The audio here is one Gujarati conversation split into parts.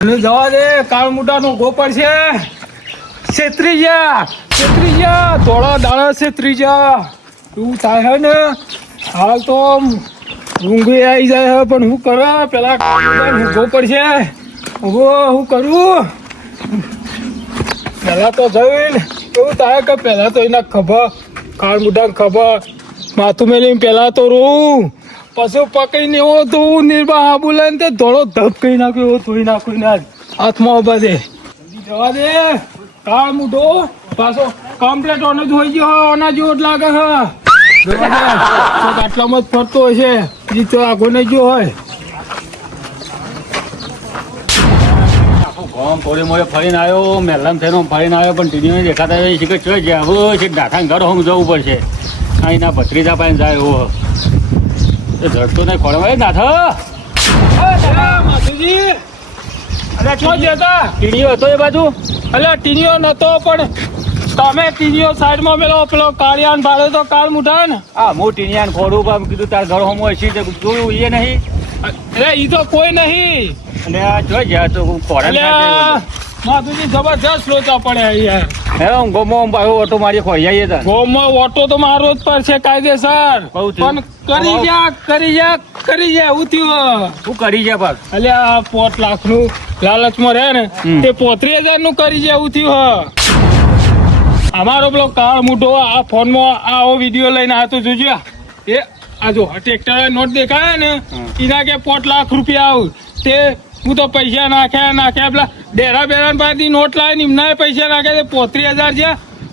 જવા દે કાળ મોટાનો ગોપર છે. છેતરી જા થોડા દાડા છેતરી જા. તું થાય ને હાલ તો ઊંઘી આવી જાય પણ હું કરે પેલા ગોપર છે. હું કરું પેલા તો જઈને એવું થાય કે પેલા તો એના ખભા કાળ મોટા ખભા માથું મેલીને પેલા તો રોવું પછી પકડીને એવો તો હું નિર્બા આબુ લઈને તે ધોળો ધપ કરી નાખ્યો એવો ધોઈ નાખ્યું ને હાથમાં ઉભા છે. જવા દે કાળ મોટો પાછો કમ્પ્લેટ ઓનો જ હોય ગયો ઓના જેવો જ લાગે છે. આટલામાં જ ફરતો હોય છે જીતો આગો નહીં ગયો હોય. ગામ થોડી મોડે ફરીને આવ્યો મેલામ થઈને ફરીને આવ્યો પણ ટીવીમાં દેખાતા હોય છે કે ચોઈ જાય હવે છે નાથા ઘર હોમ જવું પડશે. આ એના ભત્રીજા પાઈને જાય એવો એ ઝડતો નહીં ખોળવાય નાથા. માધુજી અરે છો જતા ટીડીઓ હતો એ બાજુ અલ્યા ટીનીઓ નતો પણ તમે ટીનીઓ સાઈડમાં પેલો કાળિયાન ભાડે તો કાળ મુઠા ને હા હું ટીનિયાને ખોડું પણ કીધું તાર ઘર હોમ હોય છે જોયું એ નહીં અરે ઈ તો કોઈ નહીં. અને આ જોઈ જાય તો ખોડા માધુજી જબરજસ્ત લોચા પડે યાર. હે હું ગમો ઓટો મારી ખોઈ જઈએ તા ગોમાં ઓટો તો મારો જ પર છે કાયદેસર બહુ થયું. પણ કરી જા એવું થયું. શું કરી જાય પાક અલ્યા 5 લાખનું લાલચમાં રહે ને તે 35,000 નું કરી જાય એવું થયું. અમારો પેલો કાળ મૂઠો આ ફોનમાં આવો વિડીયો લઈને આ તો જોજો એ આ જો ટ્રેક્ટર નોટ દેખાય ને એના કે 5 લાખ રૂપિયા આવું તે હું તો પૈસા નાખ્યા પેલા ડેરા બેરા પાસેથી નોટ લાવીને એમના પૈસા નાખ્યા 35,000 છે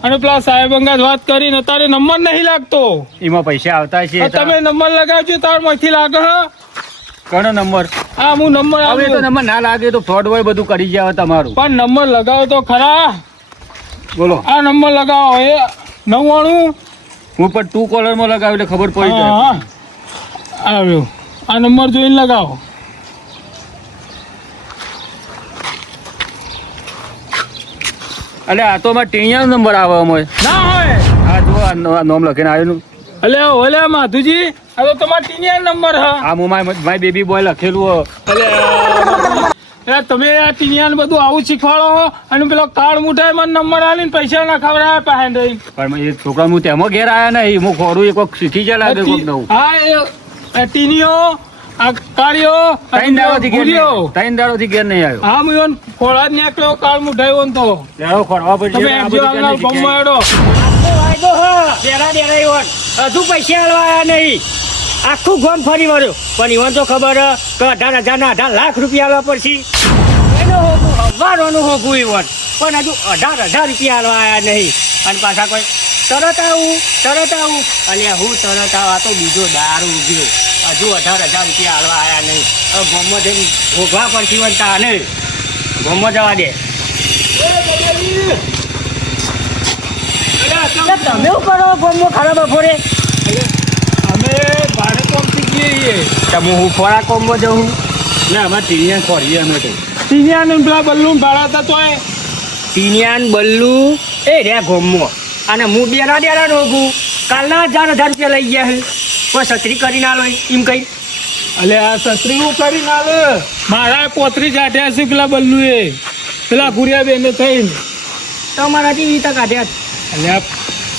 અને પેલા સાહેબ અંગાત વાત કરીને તારે નંબર નહીં લાગતો. એમાં પૈસા આવતા છે તમે નંબર લગાવજો તાર માંથી લાગે હ કોનો નંબર હા હું નંબર હવે તો નંબર ના લાગે તો ફ્રોડ હોય બધું કરી જાય તમારું પણ નંબર લગાવો તો ખરા. બોલો આ નંબર લગાવો એ 99 હું પણ 2 કોલરમાં લગાવ્યું એટલે ખબર પડી જાય. હા આવ્યો આ નંબર જોઈને લગાવો. એટલે આ તો અમારે ટીણિયાનો નંબર આવે અમારે ના હોય આ જો આ નામ લખીને આવ્યું ઓલે માધુજી આ તો તમારા ટીનિયા નંબર હ. આ હું માય બેબી બોય લખેલું અલે તમે આ ટીનિયા બધું આવું શીખવાડો હો અને પેલો કાર્ડ મુઠાઈ મને નંબર આલીને પૈસા ના ખવડાવે પાસે દઈ. પણ એ છોકરા હું તેમાં ઘેર આવ્યા નહીં હું ખોરું એક વખત શીખી જાય લાગે કોક નવું. હા એ ટીનિયો આ કાળિયો 3 દાડોથી ઘેર નહીં આવ્યો. હા હું ખોળા જ નીકળ્યો કાર્ડ મુઠાઈ તો લેવો ખોરવા પડશે. તમે આ બધું ક્યાંથી બમ્માડો હજુ પૈસા આલવા નહીં આખું ગોમ ફરી વળ્યો પણ ઈવન તો ખબર કે 18,000 ના 18 લાખ રૂપિયા આલવા પડશે એનો હોગું હવારોનું હોગું ઈવન પણ હજુ 18,000 રૂપિયા આલવા આવ્યા નહીં અને પાછા કોઈ તરત આવું અલ્યા હું તરત આવું આ તો બીજો દારૂ ઉગ્યો હજુ 18,000 રૂપિયા આલવા આવ્યા નહીં હવે ગોમમાં જઈને ભોગવા પડશે ઈવન તાને ગોમમાં જવા દે. તમે શું કરો ગોમમાં ખરાબ બપોરે અમે ભાડે કોમથી જઈએ તમે હું ખોરા કોમમાં જઉં ને અમારે ટીણીયા ખોરીએ અમે તો ટીનિયા ને પેલા બલ્લું ભાડા હતા તોય ટીનિયાન બલ્લુ એ રે ગોમમાં અને હું બેરા રોગું કાલના 1,000 રૂપિયા લઈ ગયા કોઈ છત્રી કરી ના લો એમ કઈ અલે આ સસરી હું કરી ના લે મારા 35,000 છે પેલા બલ્લુ એ પેલા ગુરિયા બેન થઈને તમારાથી વીતા કાઢ્યા એટલે આ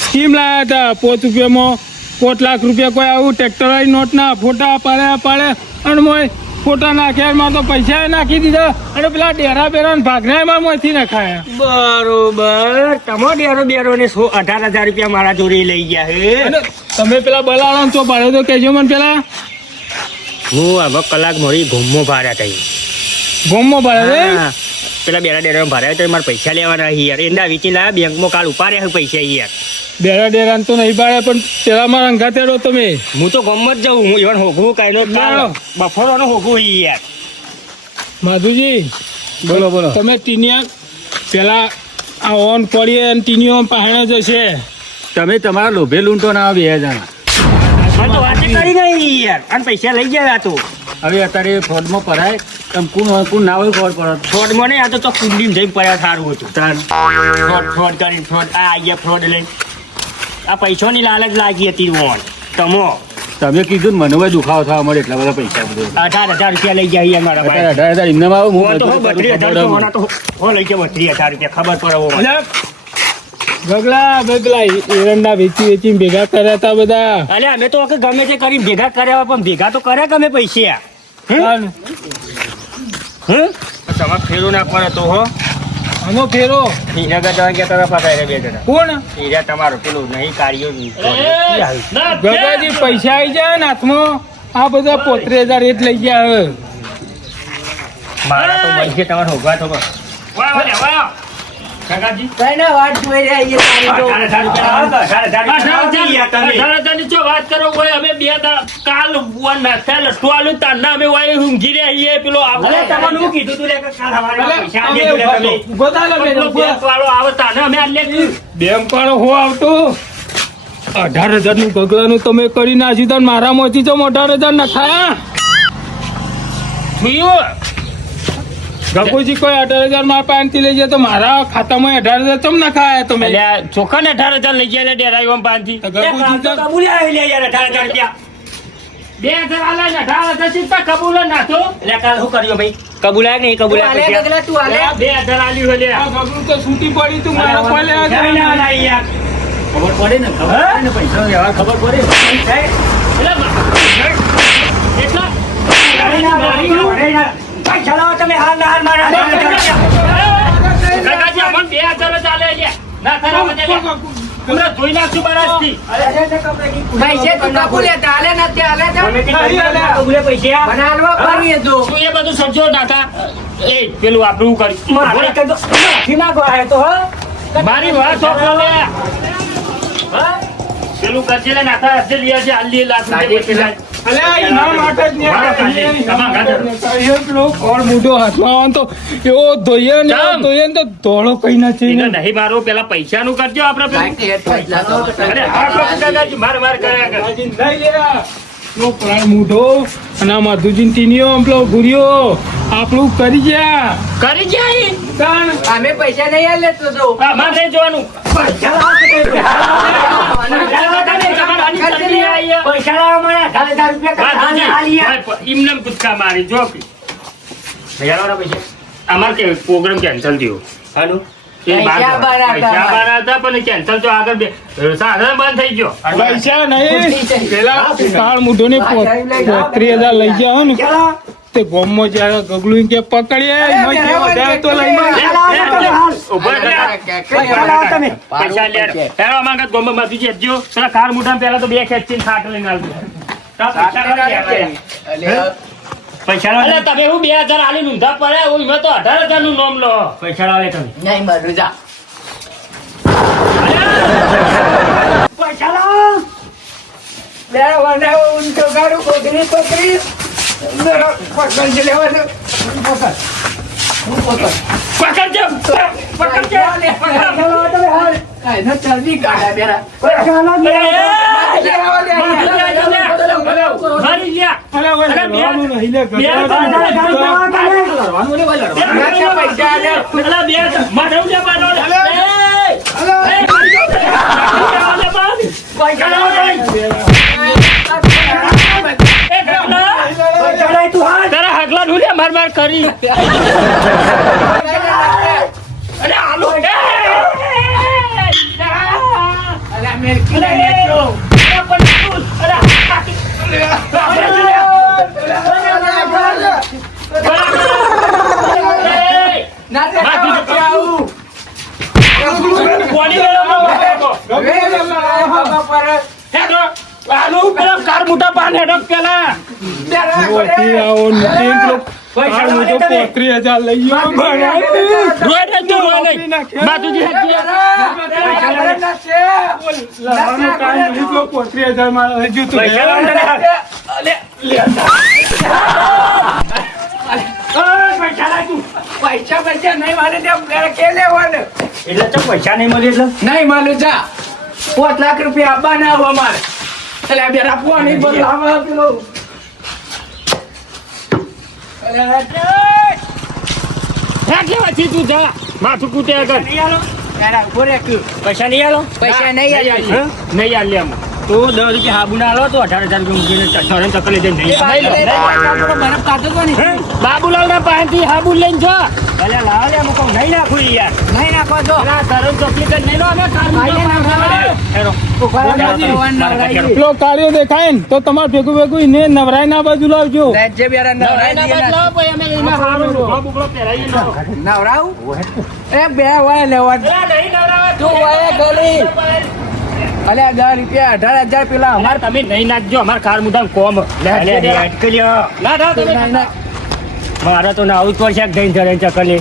સ્કીમ લાયા હતા 5 રૂપિયામાં 5 લાખ રૂપિયા કોઈ આવું ટ્રેક્ટર વાળી નોટના ફોટા પાડે અને મોય ફોટા નાખ્યા એમાં તો પૈસા નાખી દીધા અને પેલા ડેરા બેરા ભાગના એમાં મોંથી નાખાયા. બરોબર તમારો ડેરો ને 18,000 રૂપિયા મારા જોડે લઈ ગયા હે અને તમે પેલા બલાળા તો ભાડે તો કહેજો મને પેલા હું હવે કલાક મોડી ગોમમાં ભાડા થઈ ગોમમાં ભાડે પેલા ડેરા ભાડા તો મારે પૈસા લેવાના યાર એના વીચી લાયા બેંકમાં કાલ ઉપાડ્યા પૈસા યાર ડેરા તો નહીં ભાડે પણ પેલા મારા અંગાતેડો તમે હું તો ગમત જાઉં હું ઈવન હોગું કાંઈ બફોરનો હોગું યાર. માધુજી બોલો તમે ટીનિયા પેલા આ ઓન પડીએ અને ટીનિયો પહેણે જશે. તમે તમારા લોભે લૂંટો ના 2,000 મને તો વાત કરી નહીં યાર અને પૈસા લઈ ગયા તો હવે અત્યારે ફ્રોડમાં પડાય તમે કોણ ના હોય ખબર પડે ફ્રોડમાં નહીં આ તો કુંડીમાં જઈને પડ્યા સારું હતું ફ્રોડ કરીને ફ્રોડ આ ગયા ફ્રોડ લઈને આ પૈસાની લાલચ લાગી હતી વોન તમો તમે કીધું ને મને હવે દુખાવો થવા મળે એટલા બધા પૈસા બધું 18,000 રૂપિયા લઈ જાય અમારા ભાઈ 18,000 ઇનામ આવો હું તો 32,000 રૂપિયા તો હો લઈ જાય 32,000 રૂપિયા ખબર પડે હો મને. ગગલા બગલા એરંડા વેચી ભેગા કર્યા હતા બધા. અલ્યા અમે તો કે ગમે તે કરીને ભેગા કર્યા હોય, પણ ભેગા તો કર્યા ગમે પૈસા ચાલ. તમારે ફેરો ના પડે તો હો આનો ફેરો હીરા ગજા ગયા તરફ પકાય બે જણા કોણ હીરા તમારું પેલું નહીં કાર્યો ગગાજી પૈસા આવી જાય ને હાથમાં આ બધા 35,000 એ જ લઈ ગયા હવે. મારા તો મન છે તમારે હોગવા તો કાકાજી વાત જોઈ રહ્યા વાત કરો હોય અમે બે કાલ નાસ્તા લસ્ટો આલું તારના અમે હોય ઊંઘી રહ્યા પેલો આપણે તમને હું કીધું તું લે કે કાલ અમારે પૈસા આપી દીધું તમે ગોતાલો બેન, પેલો બેંક વાળો આવે તાને અમે આલે બેંક વાળો હો આવતો 18,000 નું ગગલાનું તમે કરી નાખ્યું તો મારામાંથી તો 18,000 નખાયા. થયું ગગુજી કોઈ 18,000 મારા પાસેથી લઈ જાય તો મારા ખાતામાં 18,000 ચમ નખાયા તમે? અલ્યા ચોખા ને 18,000 લઈ ગયા ડેરાઈ પાનથી તો ગગુજી તો કબૂલ્યા આવી લે યાર 18,000 રૂપિયા 2,000 આલે ને 18,000 ચિંતા કબૂલ નાખો એટલે કાલ શું કર્યો ભાઈ કબૂલાય નહીં કબૂલાય ગગલા તું આલે 2,000 આલ્યું હલે આ ગગલું તો છૂટી પડી તું મારા પાસે લેવા ના, જાય. ના, યાર. ખબર પડે ને પૈસાનો વ્યવહાર ખબર પડે એટલા પૈસા લાવો તમે હાલ ના હાલ મારા કાકાજી અમને 2,000 જ આલે લ્યા. ના તારા મને લ્યા. હમણાં ધોઈ નાખશું બરાજથી. પૈસે તું કબૂલે તાલે નથી આલે તો તમે કીધું કબૂલે પૈસા બનાવવા ફરીએ તો તું એ બધું સમજો નાકા એ પેલું આપણું કરી મારી વાત સાંભળો લે પેલું કરજે લે નાકા હશે લઈ આવજે હાલ લે લાખ રૂપિયા અલ્યા, એના માટે જ ને મારા પાસે. તમારા ઘરે. એટલો ખોળ મૂઢો હાથમાં આવે ને તો એવો ધોઈએ ને એવો ચાલ. ધોઈએ ને તો ધોળો કઈ ના છે એને નહીં મારો પેલા પૈસાનું કરજો આપણે પેલું. અરે હા કાકાજી માર માર કર્યા કર. લઈ લે નો પ્રાણ મૂઢો અને આ માધુજીન ટીનીઓ પેલો ગુરિયો આપણું કરી ગયા કરી જાય તાણ અમે પૈસા નહીં આલે તો તો માર નહીં જોવાનું પૈસા લાવો એમને કુદકા મારી જો અમારે કે પ્રોગ્રામ કેન્સલ થયો હાલો પૈસા બહાર હતા. પણ કેન્સલ તો આગળ સાધન બંધ થઈ ગયો પૈસા નહીં પેલા કાળ મૂઢો ને 35,000 લઈ ગયા હો ને તે ગોમમાં જયારે ગગલું કે પકડીએ એમાં જે વધારે તો લઈ ઉભા રહો. પૈસા લે હેરો માંગત ગોમ માંથી જેજો પેલા કાર મુઠા પેલા તો બે ખેંચીને ખાટ લઈને આવજો પૈસા અલે તમે હું 2,000 આલી ઊંધા પડ્યા હું એમાં તો 18,000 નું નામ લો પૈસા લાવે તમે નહીં મારું જા પૈસા લાવ મેરા વાના ઉનકો ગાડું પકડી મેરા પકડ લેવાનું પકડજો પકડજો કાયનો ચરબી કાઢા મેરા મારી લ્યા અરે ઓય લડવાનું નહીં લે બે પૈસા આલે પેલા બે માથે ઉડ્યા પાડો પૈસા લાવો તારા હાગલા ઢૂલ્યા માર માર કરી અરે આલો અલે મેર કિલા લેજો ના તે આવું કાર મોટા પાન હેડો પેલા ઓથી આવો ને પેલો કાળ મૂઢો 35,000 લઈ ગયો રોય દે તું રોય નહીં બાતુજી લાવવાનું કામ નહીં જો 35,000 માં લઈ ગયું તું પૈસા નહીં મારે ત્યાં કે લેવાનું એટલે તો પૈસા નહીં મળે એટલે નહીં માલું જા 5 લાખ રૂપિયા આપવા ના આવવા મારે એટલે બે આપવા નહીં બોલ લાવવા પેલો તું જા માથું કૂટે આગળ ઉભો રે પૈસા નહીં આલો પૈસા નહીં આલે નહીં આલ્યા તો 10 રૂપિયા હાબુ ના આલો તો 18,000 રૂપિયા મૂકીને ચરણ ચકલી જઈને નહીં બરફ કાઢો તો ને બાબુલાલ ના પાસેથી હાબુ લઈને જો અલ્યા લાવ લે મુકો નહીં નાખું યાર નહીં નાખો છો અલા ચરણ ચકલી જઈને નહીં લો અમે પેલો કાર્યો દેખાય ને તો તમારે ભેગું ભેગું એને નવરાય ના બાજુ લાવજો રાજ્ય બિયારા નવરાવું એ બે વાય લેવા તું વાય ગલી અલ્યા 10 રૂપિયા 18,000 પેલા અમાર તમે નહીં નાખજો અમાર કાર મુદામ કોમ મારે તો ના આવું જ પડશે જઈને ચરણ ચકલી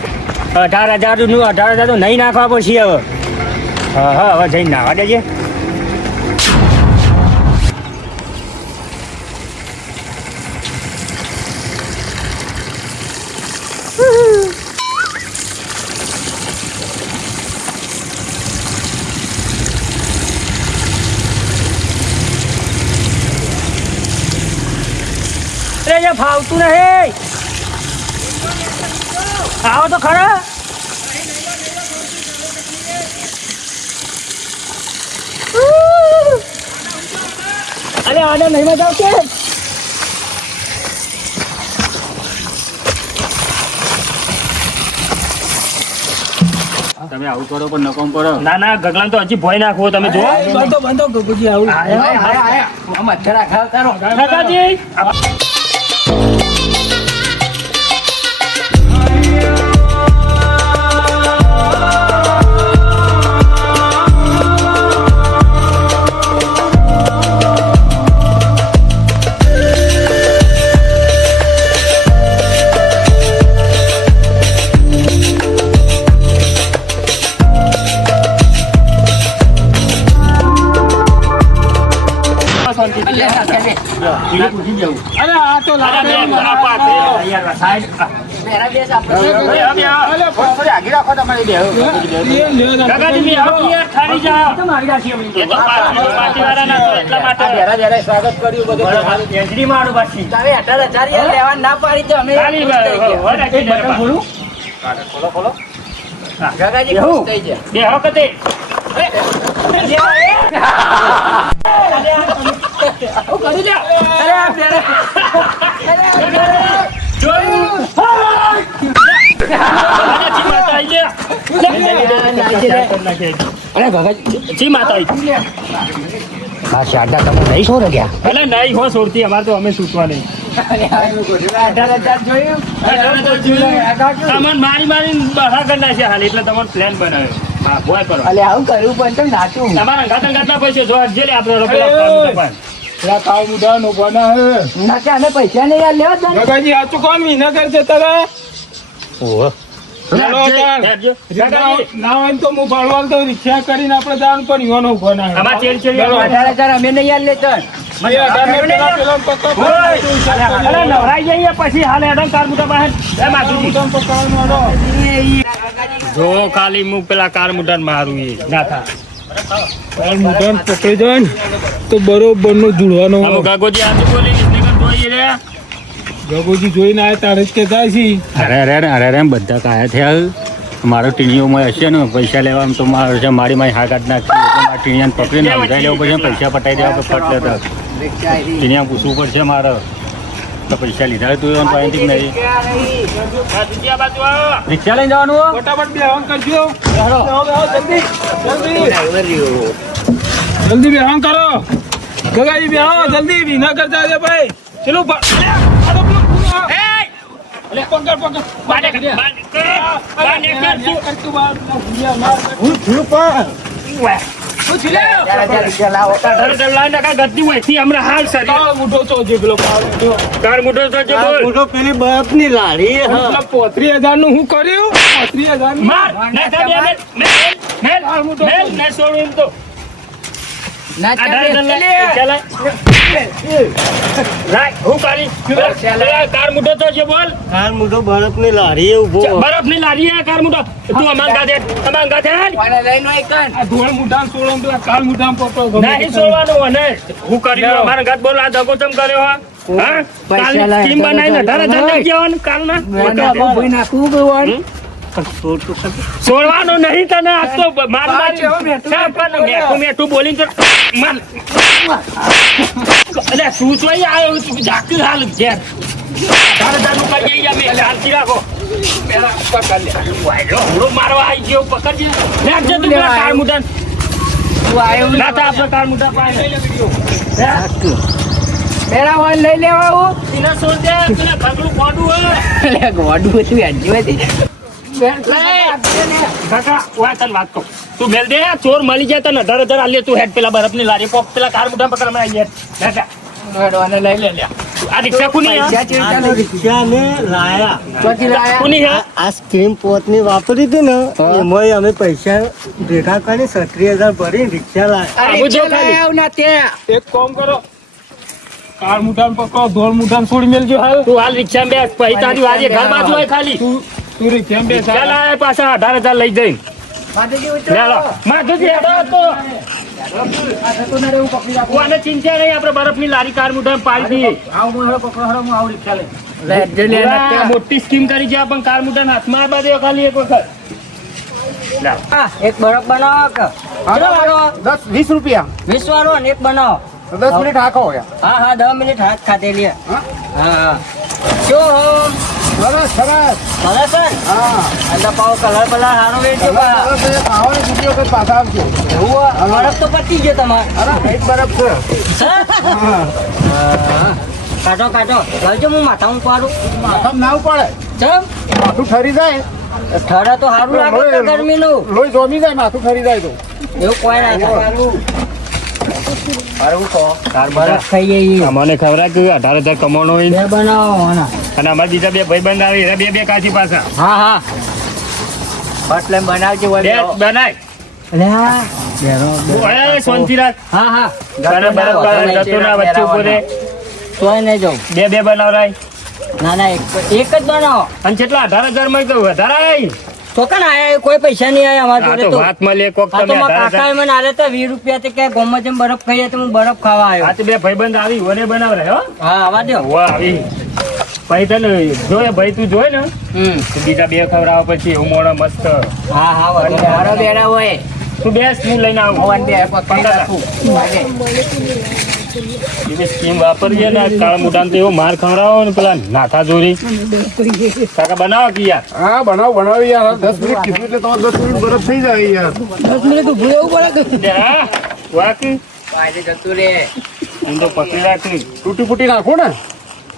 18,000 નું 18,000 તો નહીં નાખવા પડશે હવે હા હવે જઈને નાવા દેજે ફાવતું નહીં આવો તો ખરા અરે આને નહીં મજા આવશે તમે આવું કરો પણ નકોમ કરો. ના ના ગગલાન તો હજી ભોય નાખવો તમે જો બંધો ગગુજી આવું મચ્છરા ખાવ તારો કાકાજી અરે આ તો લાગે સ્વાગત કર્યું બધું લેવા ના પાડી તો અમે કાકાજી ખુશ થઈ જાય નહીં હો છોડતી અમારે તો અમે છૂટવા નહીં તમને મારી મારી બહાર ગંડા છે હાલ એટલે તમારે પ્લાન બનાવ્યો ભોય કરો આવું કર્યું પણ તો નાચું તમારા ગાતા પૈસે જો જે આપણે કાળ મુઢા નો બના હે ના કે અમે પૈસા નહીં યાર લેવા જ ગગાજી આ તો કોણ વિનગર જતા હતા ના હોય તો હું ભરવાલ તો રિક્ષા કરીને આપણે દાન પણ ઈવાનો ઉભો ના અમાર ચેડ ચેડ 18,000 અમે નહીં યાર લેતા નવરાઈ જઈએ પછી હાલે અડમ કાર મુઠા બહાર જો ખાલી હું પેલા કાર મુઠા મારું એ ના થાય પકડી જાય ને તો બરોબર નો જુડવાનો ગાગોજી આજુ બોલી રે ગગુજી જોઈને આવ્યા તારે જ કે થાય છે અરે બધા કાયા થયા મારો ટીણીઓમાં હશે ને પૈસા લેવામાં તો મારે મારી મારી હાકાત નાખી મારા ટીણીયાને પકડીને સમજાઈ લેવું પડશે પૈસા પટાઈ દેવા ફટ લેતા ટીણીયા પૂછવું પડશે મારે તો પૈસા લીધા તું એવાનું પાસેથી નહીં રિક્ષા લઈને જવાનું ફટાફટ બેહન કરજો જલ્દી બેહન કરો ગગાજી બેહો જલ્દી વિનગર જાય ભાઈ ચલો પેલી બરફ ની લારી 35,000 નું હું કર્યું 35,000 કાર મુઠો તો છે બોલ કાર મુઠો બરફ ની લારી બરફ ની લારી કાર મુઠો તું અમાર ગાતે ધોળ મુઠામ સોળમ તો કાલ મુઠામ પકડો નહીં સોવાનું ને હું કર્યું અમારા ગાત બોલ આ દગો ચમ કર્યો હા કાલ સ્કીમ બનાવીને 18,000 લઈ ગયો કાલ ના નાખવું છોડવાનો નહીં તને આજ તો માર મેઠું બોલીને તો માર અરે શું જોઈ આવ્યો તું જાગતી હાલ ઘેર તારે તારું કરી જઈએ અમે એટલે હાલતી રાખો પેલા પકડ લે વાયલો હુડો મારવા આવી ગયો પકડજે નાખજે તું પેલા કાર મુઠા તું આવ્યો ના તા આપણે કાર મુઠા પાય લઈ લે વિડિયો મેરા વાન લઈ લેવા આવું તીને છોડ દે તીને ભગડું કોડું હોય એટલે ગોડું હતું યાર કાકા વાય તને વાત કહું તું મેલ દે ચોર મળી જાય તને 18,000 આલે તું હેડ પેલા બરફની લારી પોપ પેલા કાર મુઠા પકડ અમે આવીએ કાકા મેડવાને લઈ લે લે આ રિક્ષા કોની હે રિક્ષાને લાયા ચોથી લાયા કોની હે આ સ્ક્રીન પોતની વાપરી હતી ને એમાં અમે પૈસા ભેગા કરી 36,000 ભરી રિક્ષા લાયા અરે આવું જો ચલો ખાલી. આવ ના તે એક કામ કરો કાર મુઠાને પકડો ધોળ મુઠાને છોડી મેલજો હાલ તું હાલ રિક્ષા બે પૈ તારી વાજે ઘર બાજુ હોય ખાલી તું રિક્ષામાં બેસ હાલ. ચાલ આ પાછા 18,000 લઈ જઈ માધુજી લે ઉતરો લો માધુજી હેડો તો આ તો ના રે હું પકડી રાખું કોને ચિંતા નહીં આપણે બરફની લારી કાર મુઠા પાડી દઈએ આવ હું હવે પકડો હરો હું આવ રિક્ષા લઈ લે જે લે ના તે આ મોટી સ્કીમ કરી છે પણ કાર મુઠાના હાથમાં આ બાજુ ખાલી એક વખત લે એક બરફ બનાવો કે કેટલો વાળો 10-20 રૂપિયા 20 વાળો ને એક બનાવો 10 મિનિટ હાકો યાર હા 10 મિનિટ હાથ ખાધેલી હે. હા શું હો સરસ સરસ ભલે સર હા અંદર પાવ કલર બલર હારો વેચજો બા. હવે ખાવાનો બીજી વખત પાછા આવજો એવું હે? બરફ તો પતી ગયો તમારે અરે એક બરફ છે સર? હા. કાઢો કાઢો લઈજો હું માથામાં પાડું માથામાં ના પડે ચમ માથું ઠરી જાય ઠરા તો સારું લાગે છે ગરમીનું લોહી જોમી જાય માથું ઠરી જાય તો એવું કોઈ ના થાય અરે હું કહો બરફ ખાઈએ ઈ. અમને ખબર કે 18,000 કમાવાનો હોય બે બનાવો આના. અને અમારા બીજા બે ભાઈબંધ આવી રહ્યા, બે કાચી પાછા હા હા એટલે બનાવજો બે બનાય અલે હા બેરો ઓય શાંતિ રાખ હા હા બરાબર દત્તુના વચ્ચે ઉભો રહે. તોય નહીં જાઉં બે બનાવરાય ના ના એક જ બનાવો અને કેટલા 18,000 માં તો વધારે આય તો કન આયા કોઈ પૈસા નહીં આયા અમારા આ જોડે તો તો વાત મળે કોક આ તો તમે મારા 18,000 કાકાએ મને આલે તો 20 રૂપિયા થી કે ગોમાં જેમ બરફ ખાઈએ તો હું બરફ ખાવા આવ્યો આ તો બે ભાઈબંધ આવી ઓને બનાવરે હો હા આવા દો વાહ આવી ભાઈ તને જોયે ભાઈ તું જોયે ને તો બીજા બે ખવડાવ પછી એવું મોણો મસ્ત હા હા વધુ હારો બેડા હોય તું બેસ હું લઈને આવું ભગવાન બે પકડી રાખું એવી સ્કીમ વાપરીએ ને કાળા મોઢાને તો એવો માર ખવડાવો ને પેલા નાથા જોરી કાકા બનાવો કે યાર હા બનાવી યાર 10 મિનિટ કીધું એટલે તમારે 10 મિનિટ બરફ થઈ જાય યાર 10 મિનિટ ઉભું રહેવું પડે હા વાકી આજે જતું રે હું તો પકડી રાખી તૂટી ફૂટી નાખો ને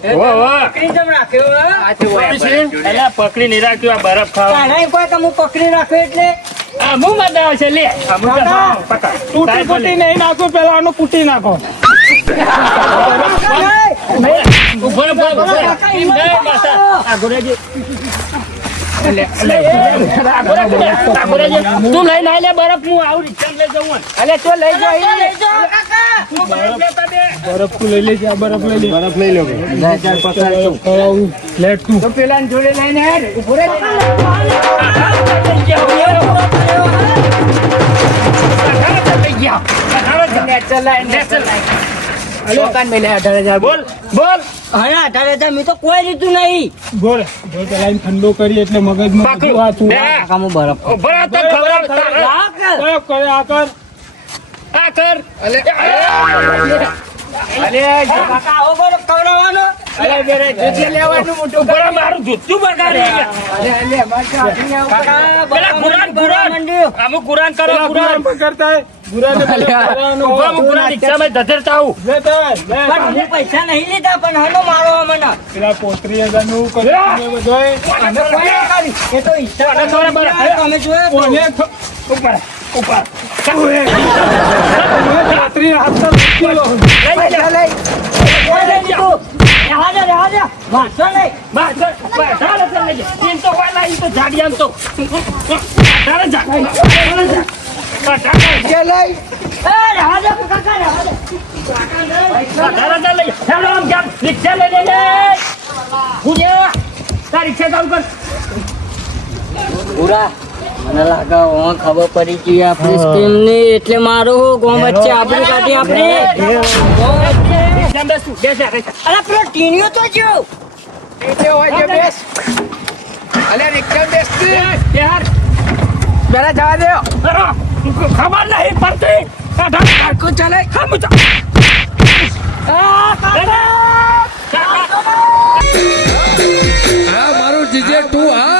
પકડી જમ રાખ્યો હે? અલ્યા પકડી નહીં રાખ્યું આ બરફ ખાવા કાનાઈ કોઈ કે હું પકડી રાખ્યો એટલે આ મું મજા છે લે આ મું પકડ તૂટી ફૂટી નહીં નાખો પેલા આનું કૂટી નાખો ઉભો રે આ ગોરેજી તું લઈ ના લે બરફ હું આવું રિક્ષા લઈ જવું અલે તો લઈ જાય બરફ તું લઈ લેજે આ બરફ લઈ લે બરફ લઈ લો ખવડાવું. લેટ તું તો પેલા જોડે લઈને હેડ ઉભો રે નેચર લાઈન દુકાન મેલે 18,000 બોલ બોલ હા 18,000 મેં તો કોઈ રીતું નહીં બોલ જો ચલાઈને ઠંડો કરી એટલે મગજમાં પાકું. બધું આ તું લે. કાકા હું બરફ ઉભો રહે તો ખવડાવ લાખ. બરફ કરે આ કર આ કર અલે કાકા આવો બરફ ખવડાવવાનો અલે બેરે જે લેવાનું મોટું ઉભો રહે મારું જૂતું બગાડી અલે મારા આપણી કાકા પેલા કુરાન કુરાન મંડ્યો આમુ કુરાન કરો પેલા કુરાન ગુરાન પકડતા હે. ગુરાને બરફ કરવાનો. ઉભો આમુ કુરાન રિક્ષામાં ધધેરતા આવું લે તાર, લે. પણ હું પૈસા નહીં લીધા પણ હલો મારો મને પેલા 35,000 નું કર્યું બધોય. અમે કોઈ ના કરી. એ તો હિસાબ અને થોડા બરફ. તમે જોયો તો. કોને ઉપર ઉપર રાત્રિ હાથમાં મૂકેલો. કોઈ નહીં લીધું. રહેવા દે, રહેવા દે. વાંચો નહીં. બસ ચાલ ચાલ લેજે એમ તો વાલા ઈ તો જાડી આમ તો ચાલ જા જે લઈ એ, રહેવા દે, કાકા, રહેવા દે. ચાલ લઈ ચાલો આમ જામ રિક્ષા લઈ લેજે ગુડિયા તાર રિક્ષા ચાલુ કર પૂરા મને લાગે હું ખબર પડી ગઈ આપણી સ્કીમ ની એટલે મારું ગોમ વચ્ચે આબરૂ કાઢી આપણે રિક્ષા બેસ બેસ અરે પેલો ટીણીઓ તો જો એટલે હોય જે બેસ અલ્યા રિક્ષા બેસતી યાર પેલા જવા દે ખબર નહીં પડતી હરખું ચાલે હા મારું જીજે તું હા